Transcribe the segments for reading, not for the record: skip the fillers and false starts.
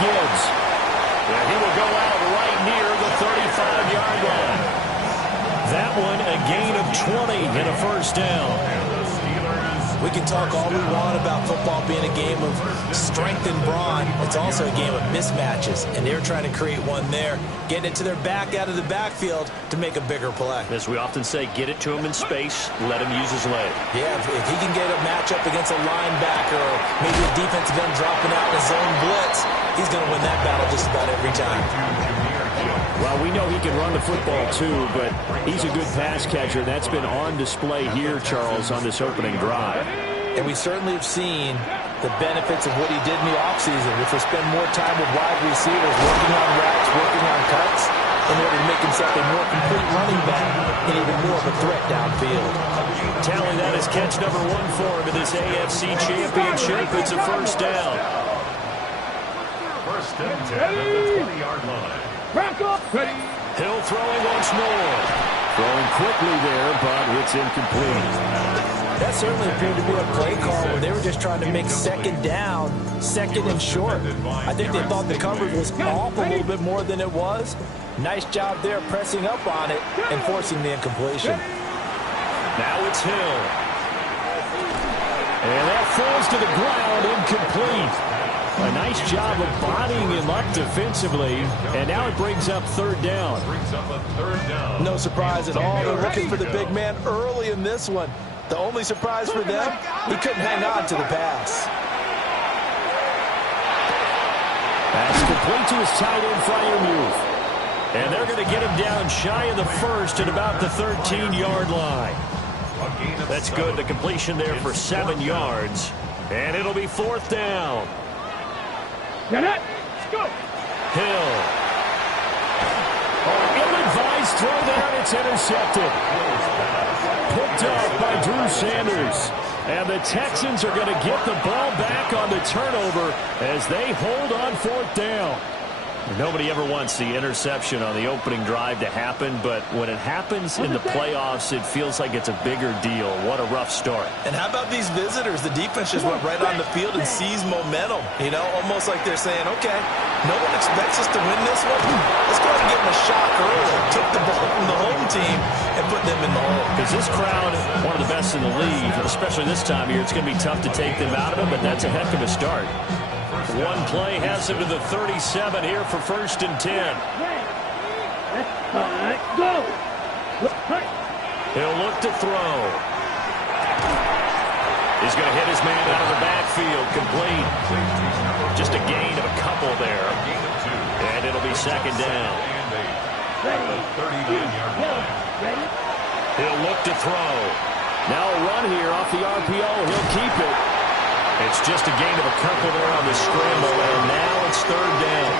Gibbs. And he will go out right near the 35-yard line. That one a gain of 20 and a first down. We can talk all we want about football being a game of strength and brawn. It's also a game of mismatches, and they're trying to create one there, getting it to their back out of the backfield to make a bigger play. As we often say, get it to him in space, let him use his leg. Yeah, if he can get a matchup against a linebacker or maybe a defensive end dropping out in a zone blitz, he's going to win that battle just about every time. Well, we know he can run the football too, but he's a good pass catcher. That's been on display here, Charles, on this opening drive. And we certainly have seen the benefits of what he did in the offseason, which was spend more time with wide receivers, working on routes, working on cuts, in order to make himself a more complete running back and even more of a threat downfield. Tally, that is catch number 1 for him in this AFC Championship. It's a first down. First and 10 at the 20-yard line. Hill throwing once more. Throwing quickly there, but it's incomplete. That certainly appeared to be a play call where they were just trying to make second down, second and short. I think they thought the coverage was off a little bit more than it was. Nice job there pressing up on it and forcing the incompletion. Now it's Hill. And that falls to the ground, incomplete. A nice job of bodying him up defensively, and now it brings up third down. No surprise at all. They're looking for the big man early in this one. The only surprise for them, he couldn't hang on to the pass. That's complete to his tight end, Freiermuth. And they're going to get him down shy of the first at about the 13-yard line. That's good. The completion there for 7 yards. And it'll be fourth down. Hill. Ill-advised throw there. It's intercepted. Picked up by Drew Sanders. And the Texans are going to get the ball back on the turnover as they hold on fourth down. Nobody ever wants the interception on the opening drive to happen, but when it happens in the playoffs, it feels like it's a bigger deal. What a rough start. And how about these visitors? The defense just went right on the field and seized momentum. You know, almost like they're saying, okay, no one expects us to win this one. Let's go ahead and give them a shock early. Took the ball from the home team and put them in the hole. Because this crowd, one of the best in the league, especially this time of year, it's going to be tough to take them out of it, but that's a heck of a start. One play has him to the 37 here for first and 10. He'll look to throw. He's going to hit his man out of the backfield. Complete. Just a gain of a couple there. And it'll be second down. He'll look to throw. Now a run here off the RPO. He'll keep it. It's just a gain of a couple there on the scramble, and now it's third down.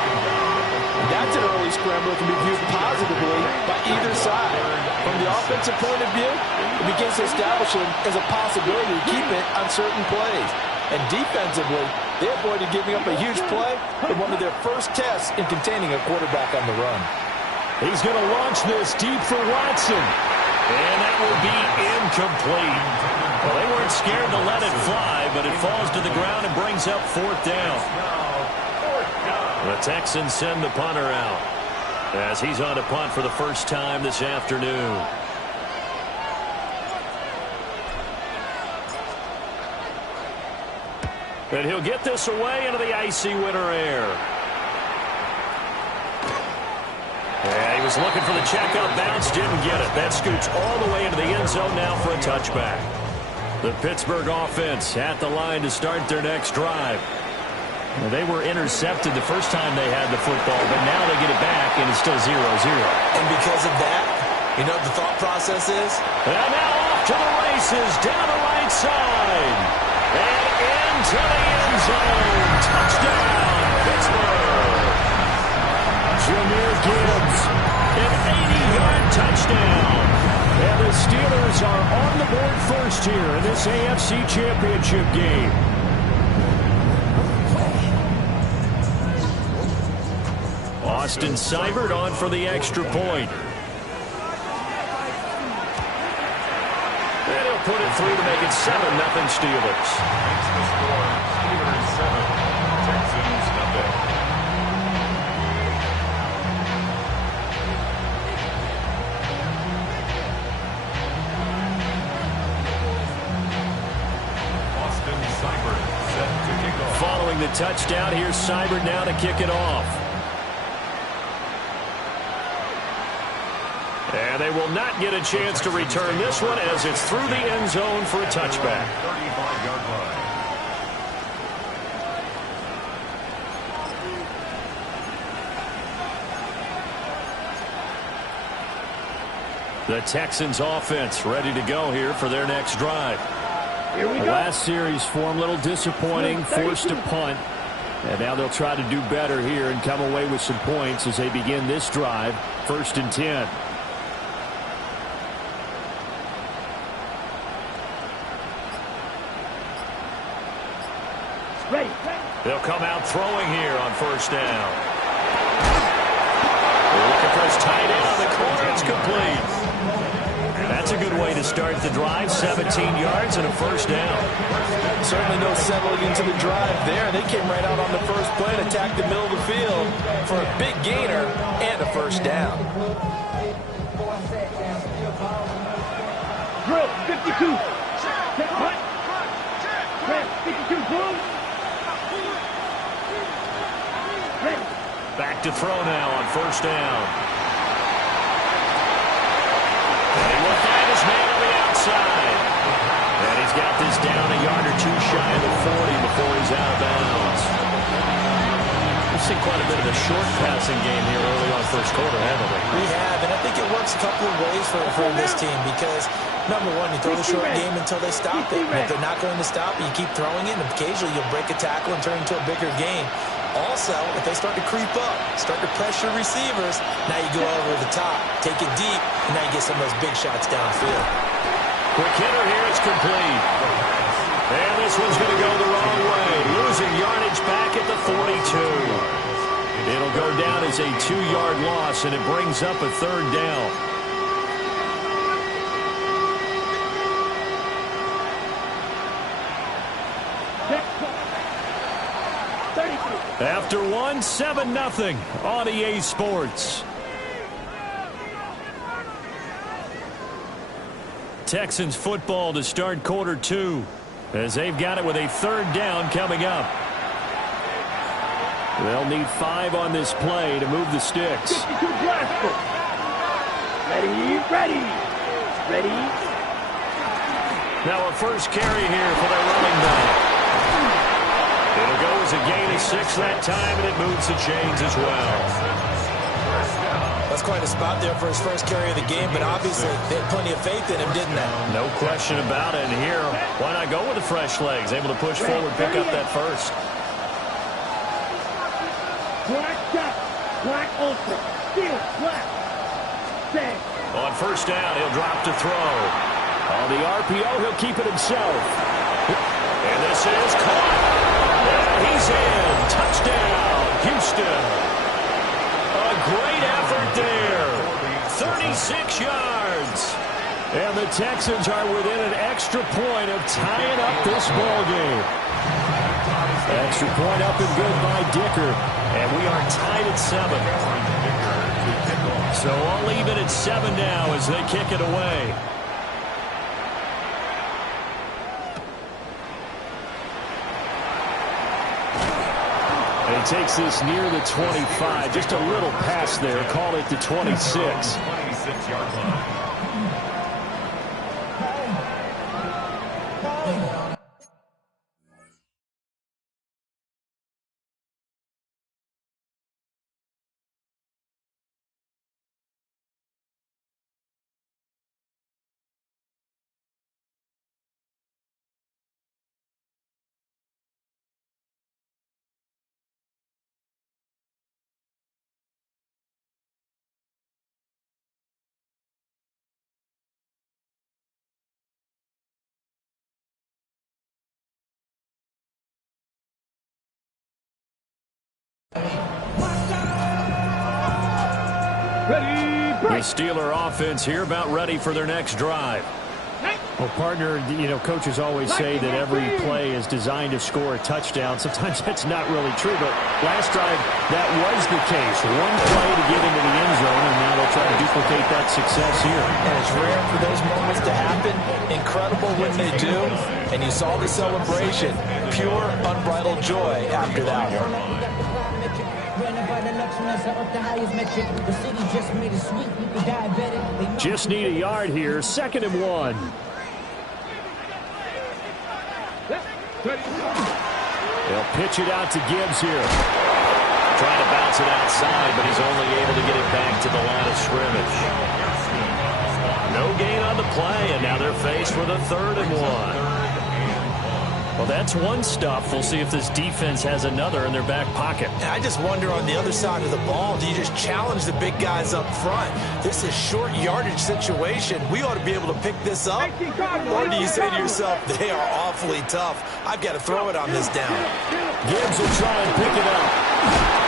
That's an early scramble that can be viewed positively by either side. From the offensive point of view, it begins to establish him as a possibility to keep it on certain plays. And defensively, they avoided giving up a huge play in one of their first tests in containing a quarterback on the run. He's going to launch this deep for Watson. And that will be incomplete. Well, they weren't scared to let it fly, but it falls to the ground and brings up fourth down. The Texans send the punter out as he's on to punt for the first time this afternoon. And he'll get this away into the icy winter air. Yeah, he was looking for the checkout bounce, didn't get it. That scoots all the way into the end zone now for a touchback. The Pittsburgh offense at the line to start their next drive. Well, they were intercepted the first time they had the football, but now they get it back, and it's still 0-0. And because of that, you know what the thought process is? And now off to the races, down the right side. And into the end zone. Touchdown, Pittsburgh. Jahmyr Gibbs, an 80-yard touchdown. And the Steelers are on the board first here in this AFC Championship game. Austin Seibert on for the extra point. And he'll put it through to make it 7-0 Steelers. touchdown. Here's Seibert now to kick it off. And they will not get a chance to return this one as it's through the end zone for a touchback. 35-yard line. The Texans offense ready to go here for their next drive. Here we go. Last series for them, a little disappointing, forced to punt. And now they'll try to do better here and come away with some points as they begin this drive, 1st and 10. Ready. They'll come out throwing here on 1st down. Looking for his tight end on the corner. It's complete. That's a good way to start the drive. 17 yards and a 1st down. Certainly no settling into the drive there. They came right out on the first play and attacked the middle of the field for a big gainer and a 1st down. Drill, 52. Take punt. Red, 52, boom. Ready. Back to throw now on 1st down. And he will find his man on the outside. And he's got this down a yard or two shy of the 40 before he's out of bounds. We've seen quite a bit of a short passing game here early on 1st quarter, haven't we? We have, and I think it works a couple of ways for this team because, number one, you throw the short game until they stop it. And if they're not going to stop it, you keep throwing it, and occasionally you'll break a tackle and turn it into a bigger game. Also, if they start to creep up, start to pressure receivers, now you go over the top, take it deep, and now you get some of those big shots downfield. Quick hitter here, it's complete. And this one's going to go the wrong way. Losing yardage back at the 42. It'll go down as a 2-yard loss, and it brings up a 3rd down. After one, 7-0 on EA Sports. Texans football to start quarter 2 as they've got it with a 3rd down coming up. They'll need 5 on this play to move the sticks. 52 Glasgow. Ready. Now a first carry here for their running back. It'll go as a gain of 6 that time, and it moves the chains as well. That's quite a spot there for his first carry of the game, but obviously they had plenty of faith in him, didn't they? No question about it. And here, why not go with the fresh legs? Able to push forward, pick up that first. Black shot. Black ultra. Steel. Black. Set. On 1st down, he'll drop to throw. On the RPO, he'll keep it himself. And this is caught. He's in. Touchdown, Houston. A great effort there. 36 yards. And the Texans are within an extra point of tying up this ball game. Extra point up and good by Dicker. And we are tied at 7. So all even at 7 now as they kick it away. And he takes this near the 25. Just a little pass there. Call it the 26. 26-yard line. Ready, break. The Steeler offense here about ready for their next drive. Well, partner, coaches always say that every play is designed to score a touchdown. Sometimes that's not really true, but last drive, that was the case. One play to get into the end zone, and now they'll try to duplicate that success here. And it's rare for those moments to happen. Incredible when they do. And you saw the celebration. Pure, unbridled joy after that one. Just need a yard here. 2nd and 1. They'll pitch it out to Gibbs here. Trying to bounce it outside, but he's only able to get it back to the line of scrimmage. No gain on the play, and now they're faced with a 3rd and 1. Well, that's one stuff. We'll see if this defense has another in their back pocket. And I just wonder on the other side of the ball, do you just challenge the big guys up front? This is short yardage situation. We ought to be able to pick this up. Or do you say to yourself, they are awfully tough. I've got to throw it on this down. Gibbs will try and pick it up.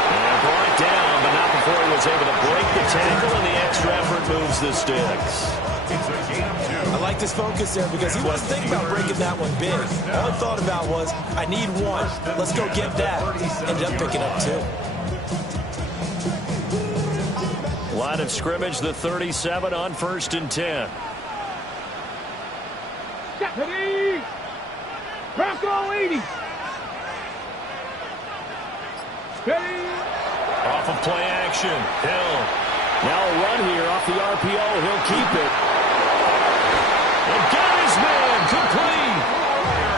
And brought down, but not before he was able to break the tackle, and the extra effort moves the sticks. I like this focus there because he wasn't thinking about breaking that one big. All he thought about was, I need one. Let's go get that. Ended up picking up 2. Line of scrimmage, the 37 on 1st and 10. Ready? Bronco 80. Ready? Off of play action. Hill. Now a run here off the RPO. He'll keep it. And got his man complete.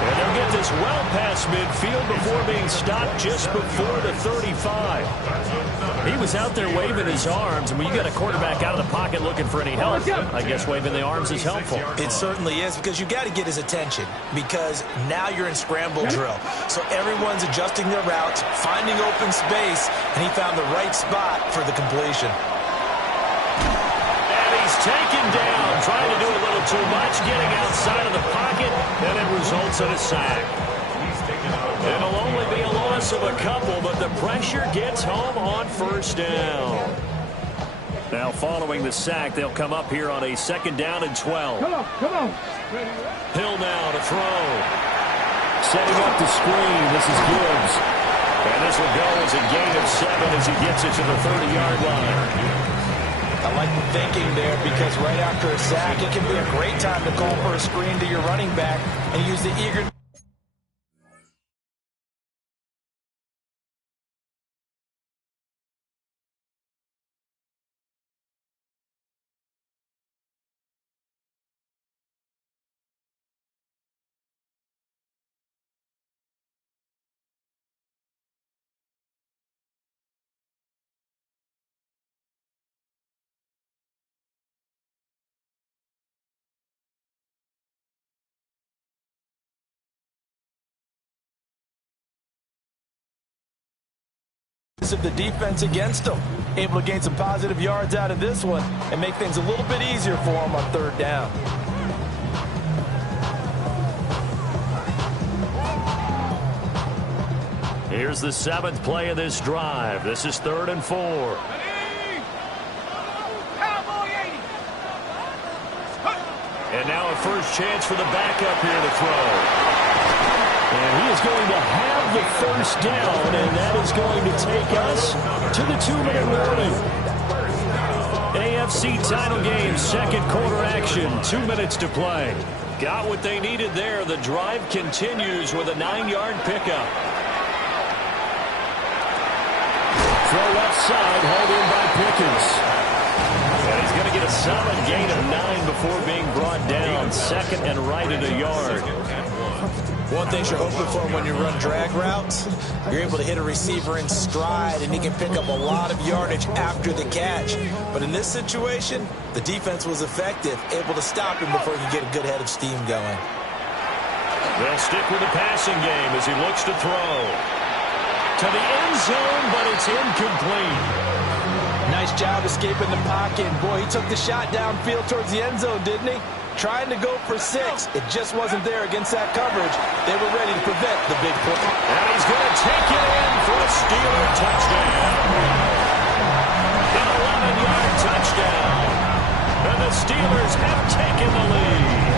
And they'll get this well past midfield before being stopped just before the 35. He was out there waving his arms, and when you got a quarterback out of the pocket looking for any help, I guess waving the arms is helpful. It certainly is, because you got to get his attention, because now you're in scramble drill. So everyone's adjusting their routes, finding open space, and he found the right spot for the completion. He's taken down, trying to do a little too much, getting outside of the pocket, and it results in a sack. It'll only be a loss of a couple, but the pressure gets home on 1st down. Now following the sack, they'll come up here on a 2nd down and 12. Come on. Hill now to throw. Setting up the screen, this is Gibbs. And this will go as a gain of 7 as he gets it to the 30-yard line. I like the thinking there, because right after a sack, it can be a great time to call for a screen to your running back and use the eager. Of the defense against them. Able to gain some positive yards out of this one and make things a little bit easier for them on 3rd down. Here's the 7th play of this drive. This is 3rd and 4. And now a first chance for the backup here to throw. And he is going to have the 1st down, and that is going to take us to the 2-minute warning. AFC title game, 2nd quarter action, 2 minutes to play. Got what they needed there. The drive continues with a 9-yard pickup. Throw left side, hauled in by Pickens. And he's going to get a solid gain of 9 before being brought down. 2nd and right at a yard. One thing you're hoping for when you run drag routes, you're able to hit a receiver in stride, and he can pick up a lot of yardage after the catch. But in this situation, the defense was effective, able to stop him before he could get a good head of steam going. They'll stick with the passing game as he looks to throw. To the end zone, but it's incomplete. Nice job escaping the pocket. Boy, he took the shot downfield towards the end zone, didn't he? Trying to go for 6. It just wasn't there against that coverage. They were ready to prevent the big play. And he's going to take it in for a Steeler touchdown. An 11-yard touchdown. And the Steelers have taken the lead.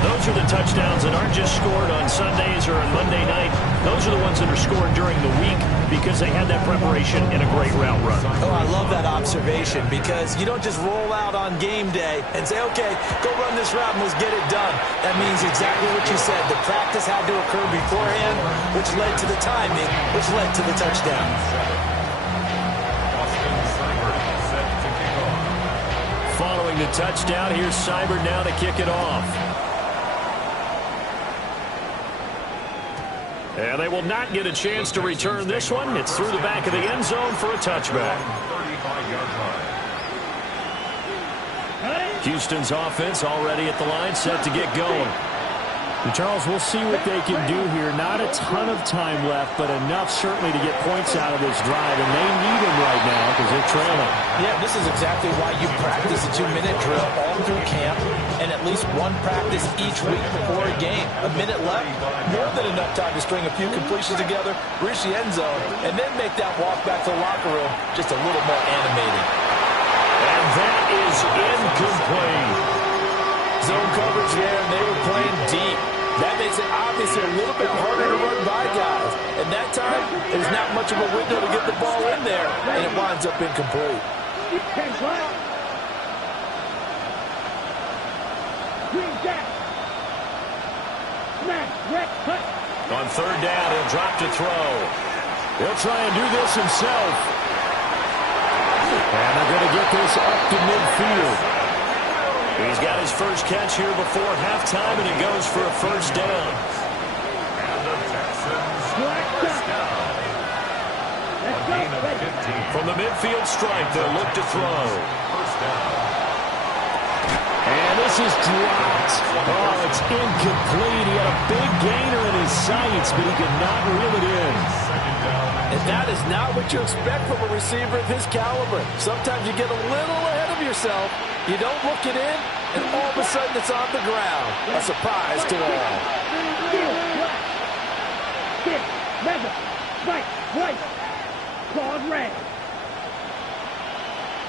Those are the touchdowns that aren't just scored on Sundays or on Monday night. Those are the ones that are scored during the week because they had that preparation in a great route run. Oh, I love that observation because you don't just roll out on game day and say, okay, go run this route and let's get it done. That means exactly what you said. The practice had to occur beforehand, which led to the timing, which led to the touchdown. Following the touchdown, here's Seibert now to kick it off. And they will not get a chance to return this one. It's through the back of the end zone for a touchback. Houston's offense already at the line, set to get going. And Charles, we'll see what they can do here. Not a ton of time left, but enough certainly to get points out of this drive, and they need them right now because they're trailing. Yeah, this is exactly why you practice a 2-minute drill all through camp and at least one practice each week before a game. A minute left, more than enough time to string a few completions together, reach the end zone, and then make that walk back to the locker room just a little more animated. And that is incomplete. Zone coverage there, and they were playing deep. That makes it obviously a little bit harder to run by guys. And that time, there's not much of a window to get the ball in there, and it winds up incomplete. On third down, he'll drop to throw. He'll try and do this himself. And they're going to get this up to midfield. He's got his first catch here before halftime, and it goes for a first down. From the midfield stripe, they'll look to throw. And this is dropped. Oh, it's incomplete. He had a big gainer in his sights, but he could not reel it in. And that is not what you expect from a receiver of his caliber. Sometimes you get a little ahead of yourself. You don't look it in, and all of a sudden it's on the ground. A surprise to all.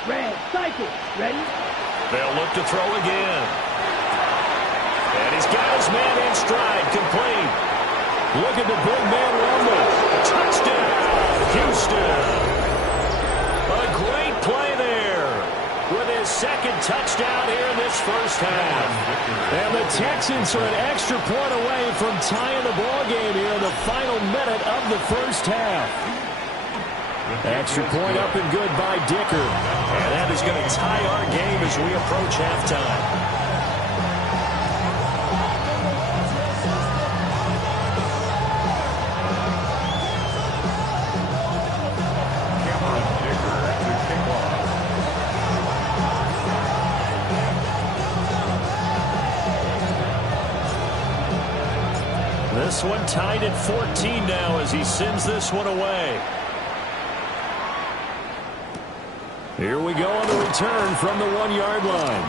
Red, cycle, ready? They'll look to throw again. And he's got his man in stride, complete. Look at the big man rumble. Touchdown, Houston. A great play there with his second touchdown here in this first half. And the Texans are an extra point away from tying the ball game here in the final minute of the first half. Extra point up and good by Dicker. And that is going to tie our game as we approach halftime. This one tied at 14 now as he sends this one away. Here we go on the return from the 1-yard line.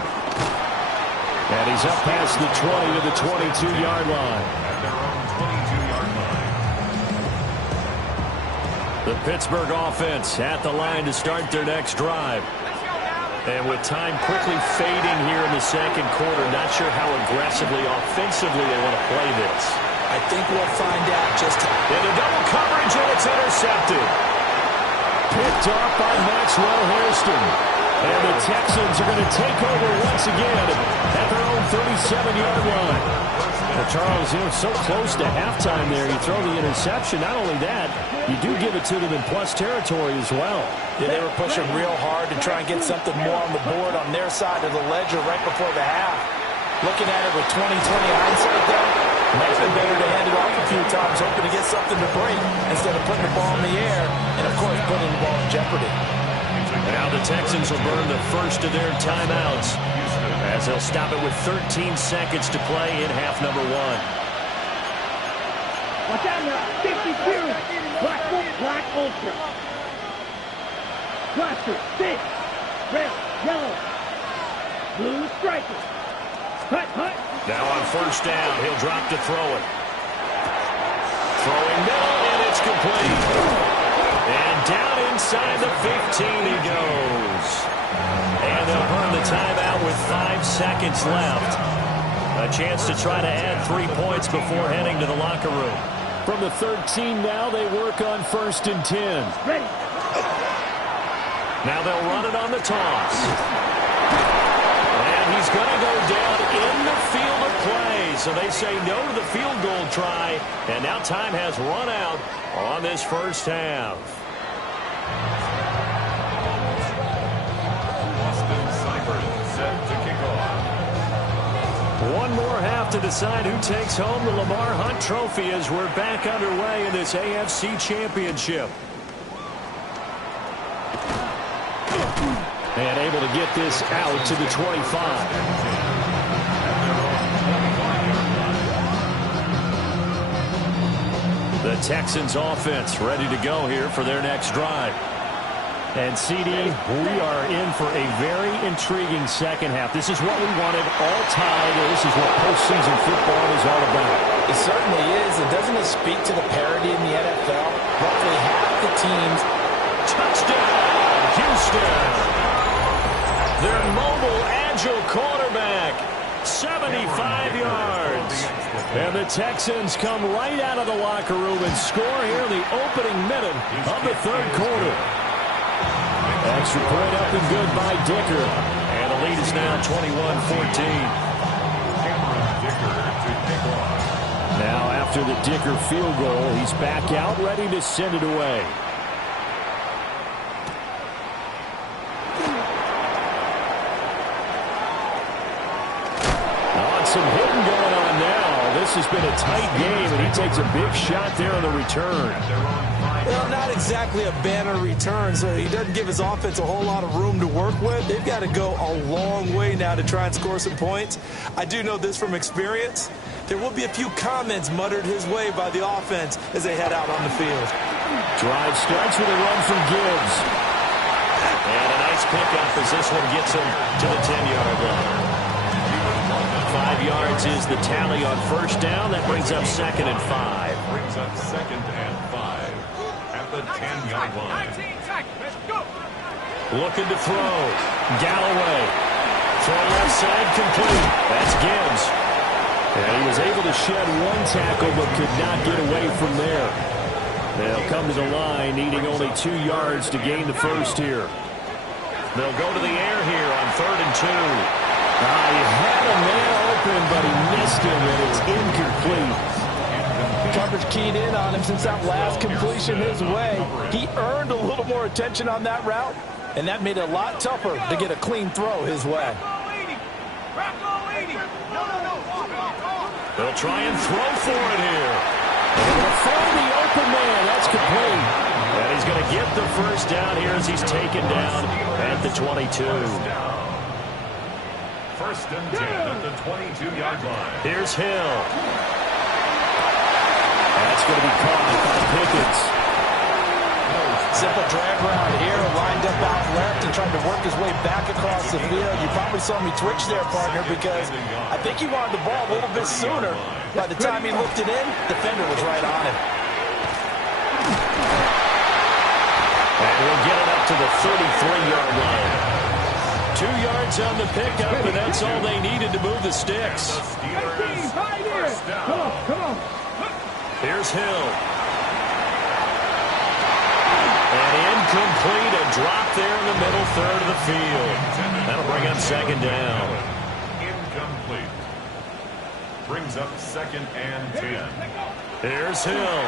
And he's up past the 20 to the 22-yard line. The Pittsburgh offense at the line to start their next drive. And with time quickly fading here in the second quarter, not sure how aggressively, offensively they want to play this. I think we'll find out just how. Into double coverage, and it's intercepted. Picked off by Maxwell Hairston. And the Texans are going to take over once again at their own 37-yard line. Well, Charles, so close to halftime there. You throw the interception. Not only that, you do give it to them in plus territory as well. Yeah, they were pushing real hard to try and get something more on the board on their side of the ledger right before the half. Looking at it with 20/20 hindsight, though, might have been better to hand it off a few times, hoping to get something to break instead of putting the ball in the air and, of course, putting the ball in jeopardy. Now the Texans will burn the first of their timeouts as they'll stop it with 13 seconds to play in half number one. Watch out now, 52, black ultra. Cluster, 6, red, yellow, blue striker. Hut. Now on first down, he'll drop to throw it. Throwing middle, and it's complete. And down inside the 15 he goes. And they'll burn the timeout with 5 seconds left. A chance to try to add 3 points before heading to the locker room. From the 13 now, they work on 1st and 10. Ready. Now they'll run it on the toss. And he's going to go down in the field of play. So they say no to the field goal try. And now time has run out on this first half. Austin Seibert set to kick off. One more half to decide who takes home the Lamar Hunt Trophy as we're back underway in this AFC Championship. And able to get this out to the 25. The Texans offense ready to go here for their next drive. And CD, we are in for a very intriguing second half. This is what we wanted all tied. This is what postseason football is all about. It certainly is. And doesn't it speak to the parity in the NFL? Roughly half the teams. Touchdown, Houston. Their mobile, agile quarterback, 75 yards. And the Texans come right out of the locker room and score here in the opening minute of the third quarter. Extra point up and good by Dicker. And the lead is now 21-14. Now after the Dicker field goal, he's back out ready to send it away. Some hitting going on now. This has been a tight game, and he takes a big shot there on the return. Well, not exactly a banner return, so he doesn't give his offense a whole lot of room to work with. They've got to go a long way now to try and score some points. I do know this from experience. There will be a few comments muttered his way by the offense as they head out on the field. Drive starts with a run from Gibbs. And a nice pickup as this one gets him to the 10-yard line. 5 yards is the tally on first down. That brings up 2nd and 5. Brings up 2nd and 5 at the 10-yard line. Looking to throw. Galloway. Throw left side complete. That's Gibbs. And he was able to shed one tackle but could not get away from there. They'll come to the line needing only 2 yards to gain the first here. They'll go to the air here on 3rd and 2. He had a man open, but he missed him, and it's incomplete. Coverage keyed in on him since that last completion his way. He earned a little more attention on that route, and that made it a lot tougher to get a clean throw his way. They'll try and throw for it here. They'll find the open man. That's complete. And he's going to get the first down here as he's taken down at the 22. 1st and 10 at the 22-yard line. Here's Hill. That's going to be caught by Pickens. Simple drag route here, lined up out left and trying to work his way back across the field. You probably saw me twitch there, partner, because I think he wanted the ball a little bit sooner. By the time he looked it in, the defender was right on him. And we'll get it up to the 33-yard line. 2 yards on the pickup, and that's all they needed to move the sticks. Come on. Here's Hill. And incomplete, a drop there in the middle third of the field. That'll bring up 2nd down. Incomplete. Brings up 2nd and 10. Here's Hill.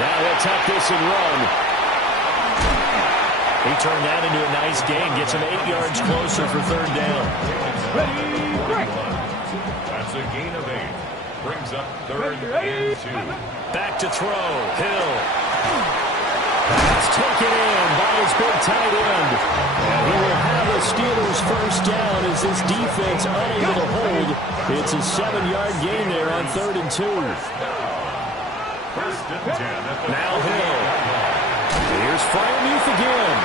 Now he'll tuck this and run. He turned that into a nice gain, gets him 8 yards closer for 3rd down. That's a gain of 8. Brings up 3rd and 2. Back to throw. Hill. That's taken in by his big tight end. And he will have the Steelers first down as this defense unable to hold. It's a 7-yard gain there on 3rd and 2. 1st and 10 at the now Hill. Here's Freiermuth again.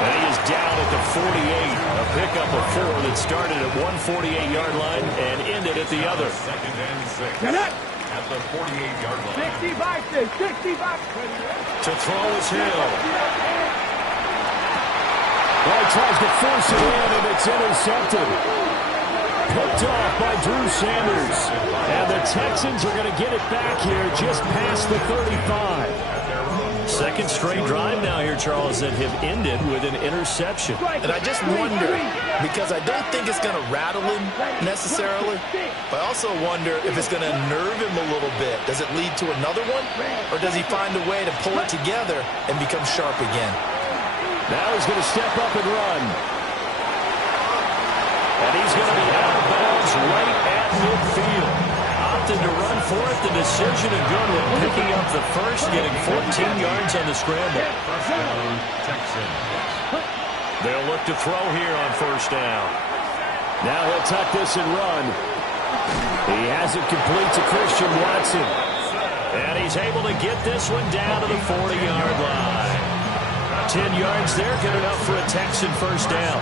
And he is down at the 48. A pickup of 4 that started at 148-yard line and ended at the other. 2nd and 6 at the 48-yard line. 65. To throw is Hill. Well, he tries to force it in, and it's intercepted. Picked off by Drew Sanders. And the Texans are going to get it back here just past the 35. Second straight drive now here, Charles, that have ended with an interception. And I just wonder, because I don't think it's going to rattle him necessarily, but I also wonder if it's going to nerve him a little bit. Does it lead to another one? Or does he find a way to pull it together and become sharp again? Now he's going to step up and run. And he's going to be out of bounds right at midfield. Opted to run for it. The decision a good one. Picking up the first, getting 14 yards on the scramble. They'll look to throw here on first down. Now he'll tuck this and run. He has it complete to Christian Watson. And he's able to get this one down to the 40-yard line. 10 yards there, good enough for a Texan first down.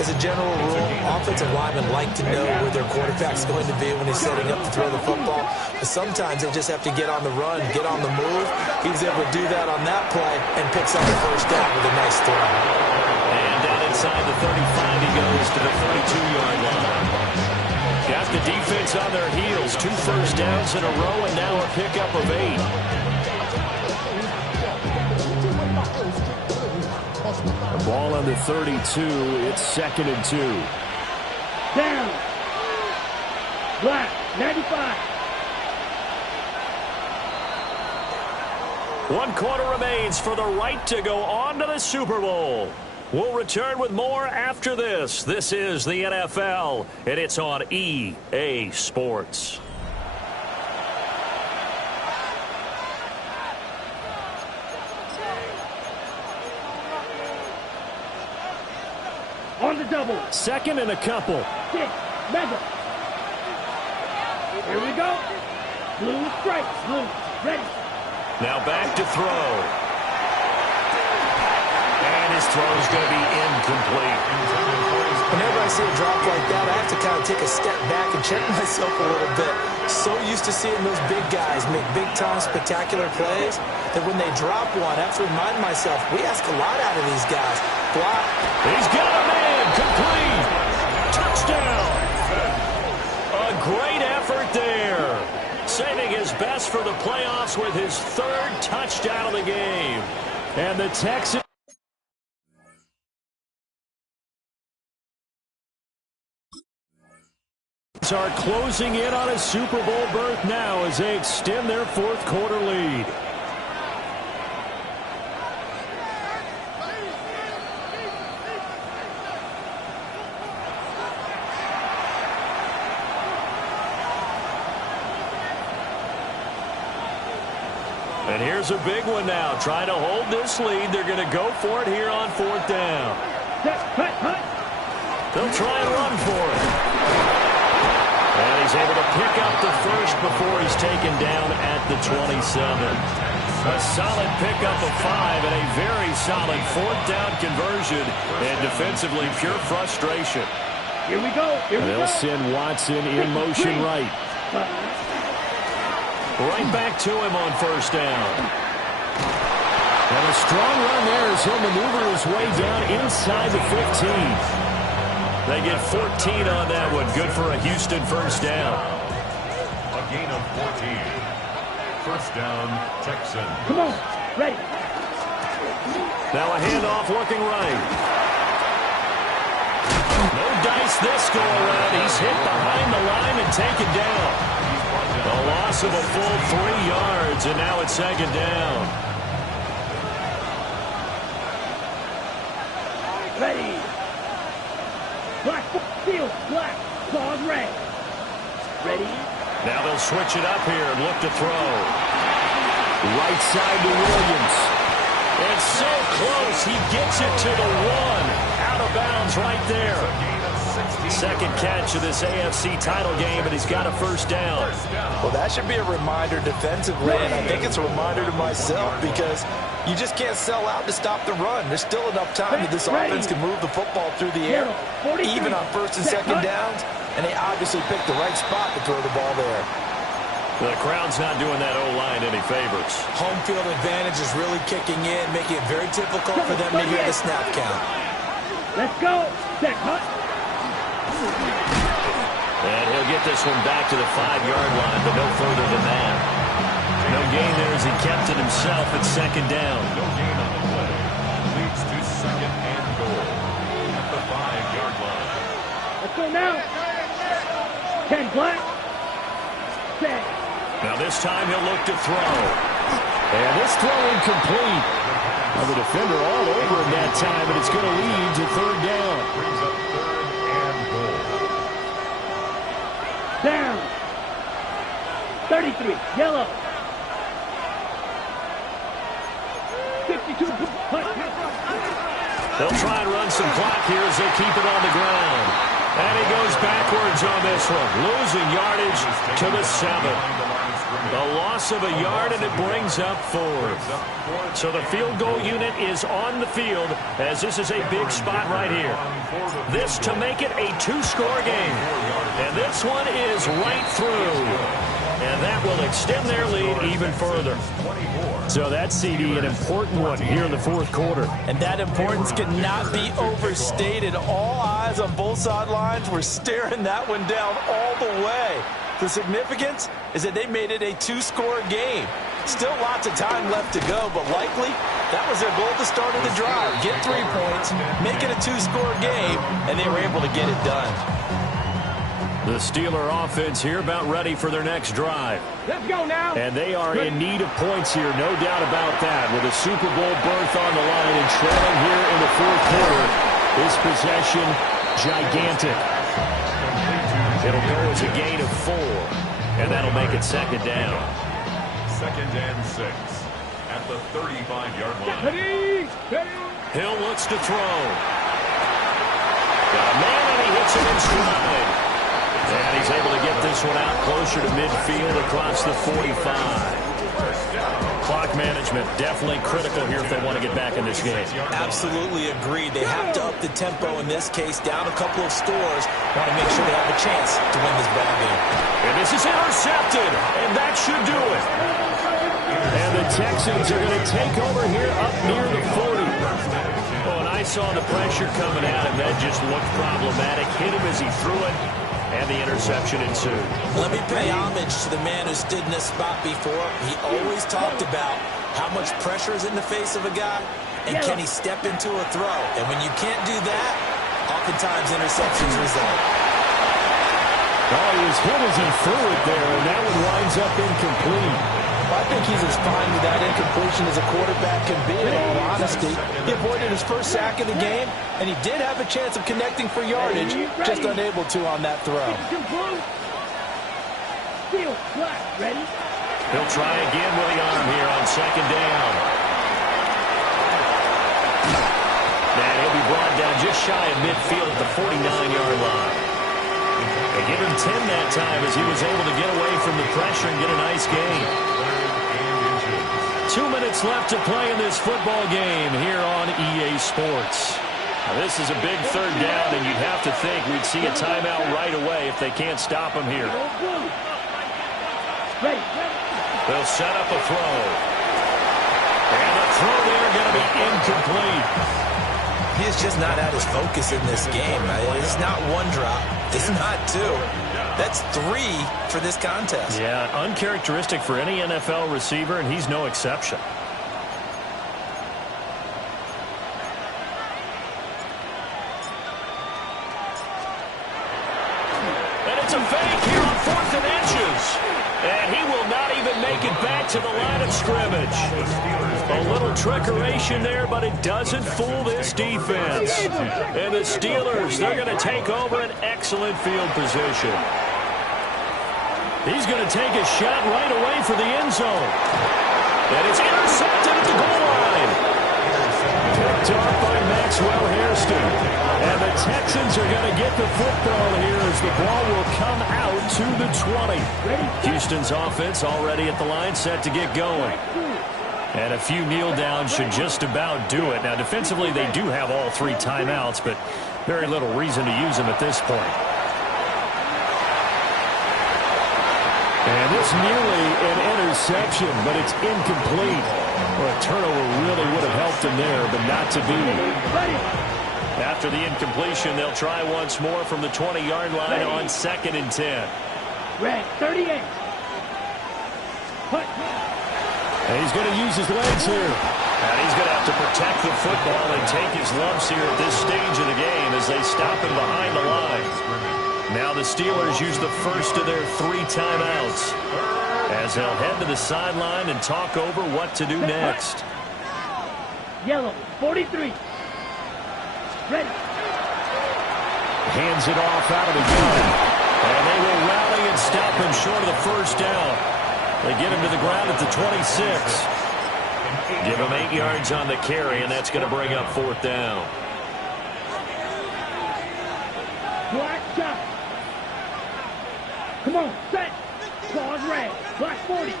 As a general rule, offensive linemen like to know where their quarterback's going to be when he's setting up to throw the football. But sometimes they just have to get on the run, get on the move. He was able to do that on that play and picks up the first down with a nice throw. And down inside the 35, he goes to the 32-yard line. Got the defense on their heels. 2 first downs in a row, and now a pickup of 8. The ball on the 32. It's 2nd and 2. Down. Black, 95. 1 quarter remains for the right to go on to the Super Bowl. We'll return with more after this. This is the NFL, and it's on EA Sports. On the double. 2nd and a couple. 6. Mega. Here we go. Blue stripes. Blue. Ready. Now back to throw. And his throw is going to be incomplete. Whenever I see a drop like that, I have to kind of take a step back and check myself a little bit. So used to seeing those big guys make big-time spectacular plays that when they drop one, I have to remind myself, we ask a lot out of these guys. Block. He's got a man. Complete. Touchdown. A great effort there. Saving his best for the playoffs with his 3rd touchdown of the game. And the Texans are closing in on a Super Bowl berth now as they extend their 4th quarter lead. And here's a big one now. Trying to hold this lead. They're going to go for it here on 4th down. They'll try and run for it. And he's able to pick up the first before he's taken down at the 27. A solid pickup of 5 and a very solid 4th down conversion. And defensively, pure frustration. Here we go. They'll send Watson in motion right. Right back to him on first down. And a strong run there as he'll maneuver his way down inside the 15. They get 14 on that one. Good for a Houston first down. A gain of 14. First down, Texans. Come on. Ready. Now a handoff looking right. No dice this go around. He's hit behind the line and taken down. A loss of a full 3 yards, and now it's 2nd down. Ready. Black, field, black, claws red. Ready? Now they'll switch it up here and look to throw. Right side to Williams. It's so close. He gets it to the 1. Out of bounds right there. 2nd catch of this AFC title game, and he's got a first down. Well, that should be a reminder defensively, and I think it's a reminder to myself because you just can't sell out to stop the run. There's still enough time that this offense can move the football through the air, even on 1st and 2nd downs, and they obviously picked the right spot to throw the ball there. The crowd's not doing that O-line any favors. Home field advantage is really kicking in, making it very difficult for them to hear the snap count. Let's go. Set, hut. And he'll get this one back to the 5-yard line, but no further than that. No gain there as he kept it himself at second down. No gain on the play. Leads to second and goal at the 5-yard line. Let's go now. 10 black. 10. Now this time he'll look to throw. And this throw incomplete. Now the defender all over him that time, and it's going to lead to third down. Brings up third and goal. Down. 33. Yellow. 52. They'll try and run some clock here as they keep it on the ground. And he goes backwards on this one, losing yardage to the 7. A loss of a yard, and it brings up 4. So the field goal unit is on the field as this is a big spot right here. This to make it a 2-score game. And this one is right through. And that will extend their lead even further. So that's, CD, an important one here in the fourth quarter. And that importance cannot be overstated. All eyes on both sidelines were staring that one down all the way. The significance is that they made it a 2-score game. Still lots of time left to go, but likely that was their goal at the start of the drive. Get 3 points, make it a 2-score game, and they were able to get it done. The Steeler offense here about ready for their next drive. Let's go now. And they are in need of points here, no doubt about that. With a Super Bowl berth on the line and trailing here in the fourth quarter, this possession gigantic. It'll go as a gain of 4, and that'll make it second down. Second and 6 at the 35-yard line. Ready. Hill looks to throw. Got a man, and he hits it in stride. And he's able to get this one out closer to midfield across the 45. Clock management definitely critical here if they want to get back in this game. Absolutely agreed. They have to up the tempo in this case, down a couple of scores. Want to make sure they have a chance to win this ball game. And this is intercepted, and that should do it. And the Texans are going to take over here up near the 40. Oh, and I saw the pressure coming at him. That just looked problematic. Hit him as he threw it, and the interception ensued. Let me pay homage to the man who stood in this spot before. He always talked about how much pressure is in the face of a guy, and can he step into a throw. And when you can't do that, oftentimes interceptions result. Oh, he was hit as he threw it there, and that one winds up incomplete. I think he's as fine with that incompletion as a quarterback can be, in all honesty. He avoided his first sack of the game, and he did have a chance of connecting for yardage, just unable to on that throw. Steel, black, ready. He'll try again with the arm here on second down. And he'll be brought down just shy of midfield at the 49-yard line. They give him 10 that time as he was able to get away from the pressure and get a nice gain. 2 minutes left to play in this football game here on EA Sports. Now, this is a big third down, and you'd have to think we'd see a timeout right away if they can't stop him here. They'll set up a throw. And the throw there going to be incomplete. He is just not at his focus in this game. It's not one drop. It's not 2. That's 3 for this contest. Yeah, uncharacteristic for any NFL receiver, and he's no exception. And it's a fake here on 4th and inches. And he will not even make it back to the line of scrimmage. A little trickeration there, but it doesn't fool this defense. And the Steelers, they're going to take over an excellent field position. He's going to take a shot right away for the end zone. And it's intercepted at the goal line. Picked off by Maxwell Hairston. And the Texans are going to get the football here as the ball will come out to the 20. Houston's offense already at the line, set to get going. And a few kneel downs should just about do it. Now, defensively, they do have all 3 timeouts, but very little reason to use them at this point. And this nearly an interception, but it's incomplete. Well, a turnover really would have helped him there, but not to be. After the incompletion, they'll try once more from the 20-yard line on 2nd and 10. Red, 38. Put. And he's going to use his legs here. And he's going to have to protect the football and take his lumps here at this stage of the game as they stop him behind the line. Now the Steelers use the first of their 3 timeouts as they'll head to the sideline and talk over what to do next. Yellow, 43. Ready. Hands it off out of the gun. And they will rally and stop him short of the first down. They get him to the ground at the 26. Give him 8 yards on the carry, and that's going to bring up 4th down. Black shot. Come on, set. Claws red. Black 40.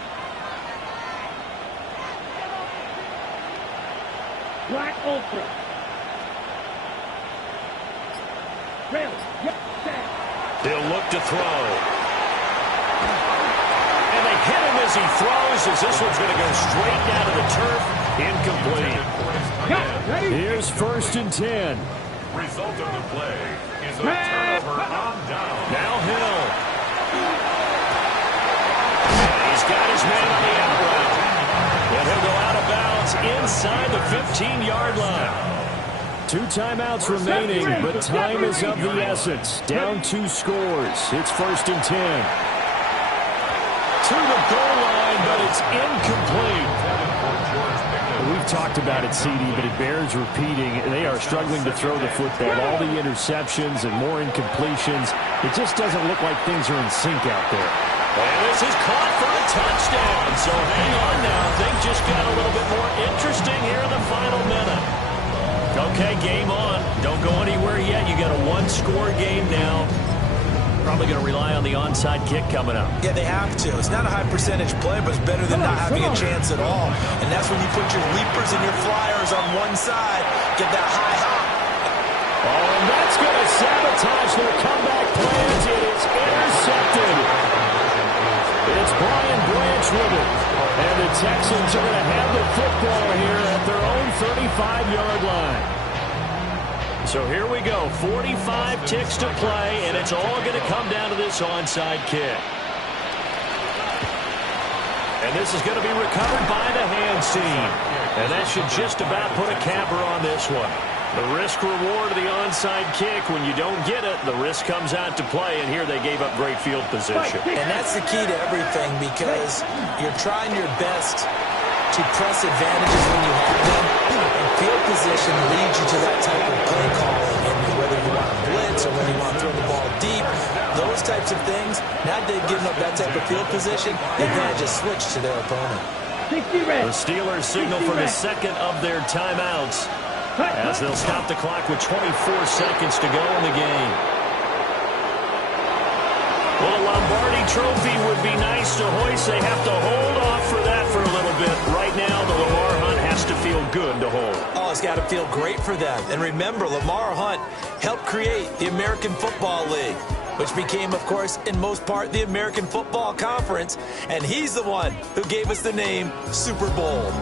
Black ultra. Rail. Yep, set. They'll look to throw. And they hit him as he throws, as this one's going to go straight down to the turf. Incomplete. Here's 1st and 10. Result of the play is a turnover on down. Now Hill. And he's got his man on the out route. And he'll go out of bounds inside the 15-yard line. 2 timeouts remaining, but time is of the essence. Down 2 scores. It's 1st and 10. To the goal line, but it's incomplete. We've talked about it, CD, but it bears repeating. They are struggling to throw the football. All the interceptions and more incompletions. It just doesn't look like things are in sync out there. And this is caught for a touchdown. So hang on now. Things just got a little bit more interesting here in the final minute. Okay, game on. Don't go anywhere yet. You got a 1-score game now. Probably going to rely on the onside kick coming up. Yeah, they have to. It's not a high percentage play, but it's better than not having a chance at all. And that's when you put your leapers and your flyers on one side, get that high hop. Oh, and that's going to sabotage their comeback plans. It is intercepted. It's Brian Branch with it. And the Texans are going to have the football here at their own 35-yard line. So here we go, 45 ticks to play, and it's all going to come down to this onside kick. And this is going to be recovered by the hands team. And that should just about put a capper on this one. The risk-reward of the onside kick, when you don't get it, the risk comes out to play, and here they gave up great field position. And that's the key to everything, because you're trying your best to press advantages when you have them, and field position leads you to that type of play calling, and whether you want to blitz or whether you want to throw the ball deep, those types of things, now they've given up that type of field position, they kind of just switch to their opponent. The Steelers signal for the second of their timeouts as they'll stop the clock with 24 seconds to go in the game. Well, a Lombardi trophy would be nice to hoist. They have to hold off for that for a little bit. Right now, the Lamar Hunt has to feel good to hold. Oh, it's got to feel great for them. And remember, Lamar Hunt helped create the American Football League, which became, of course, in most part, the American Football Conference. And he's the one who gave us the name Super Bowl.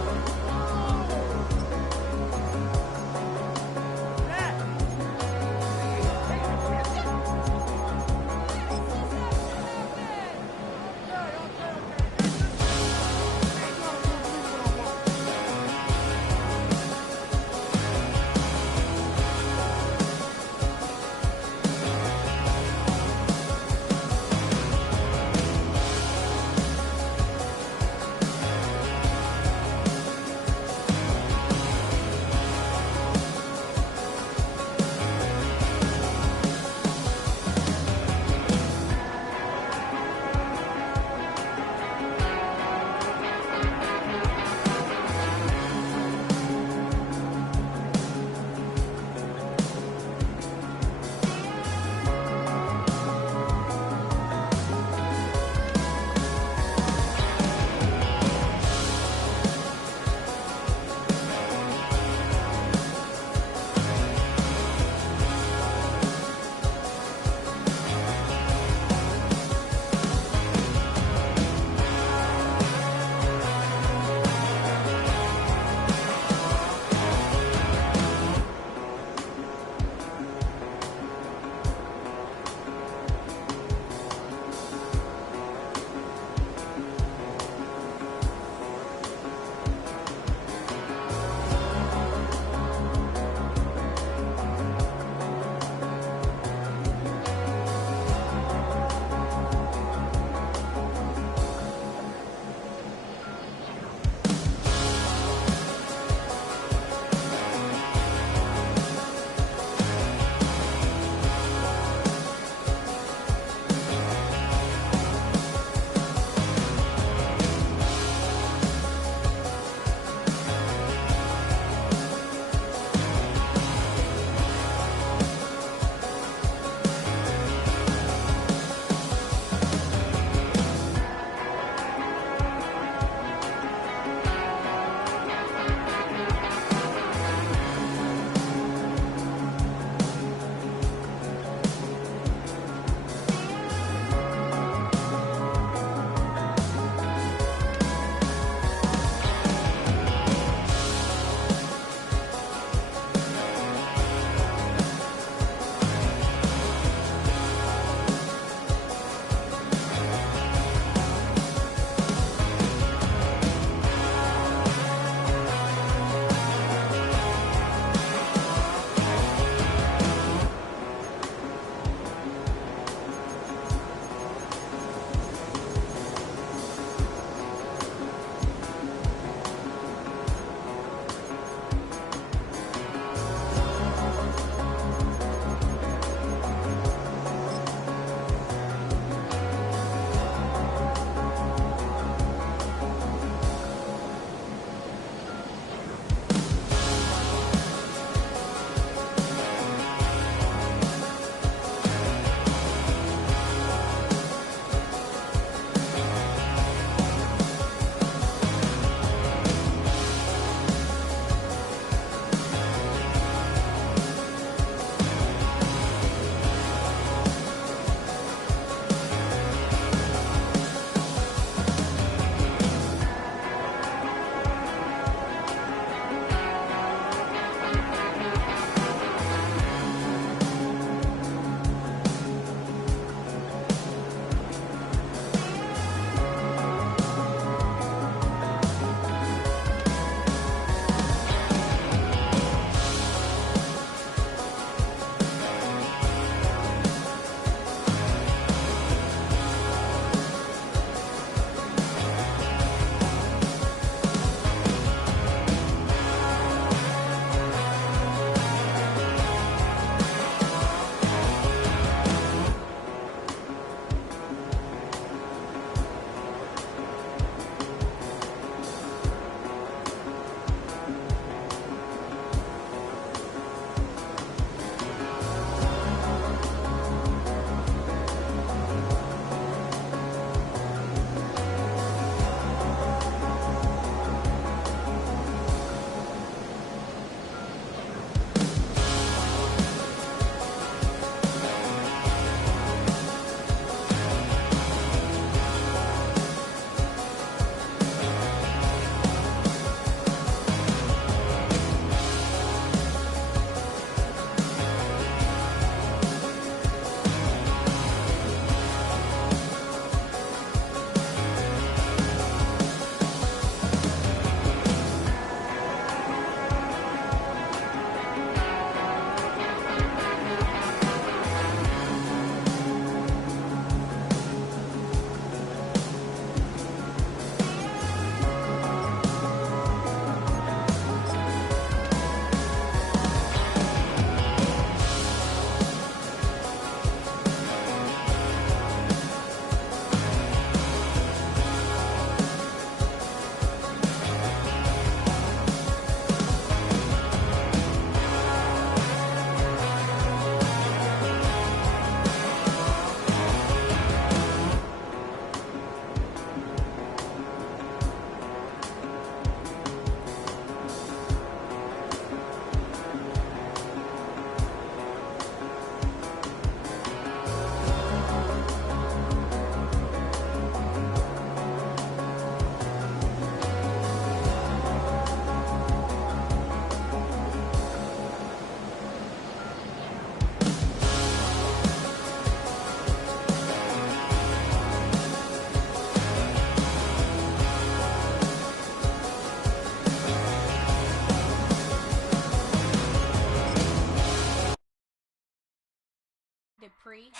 Dupree.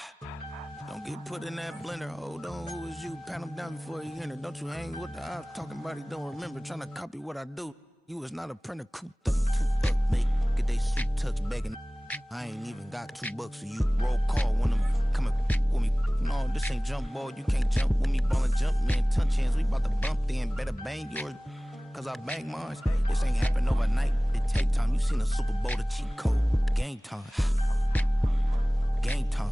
Don't get put in that blender. Hold on, who is you? Pat him down before he enter. Don't you hang with the ops talking about he don't remember. Trying to copy what I do. You is not a printer. Cooped up, too up, make get they suit tucks begging. I ain't even got $2 for you. Roll call when I'm coming with me. No, this ain't jump ball. You can't jump with me. Ballin' jump, man. Touch hands. We bout to bump then. Better bang yours. Cause I bang mine. This ain't happen overnight. It take time. You seen a Super Bowl, the cheat code. Game time. Game time.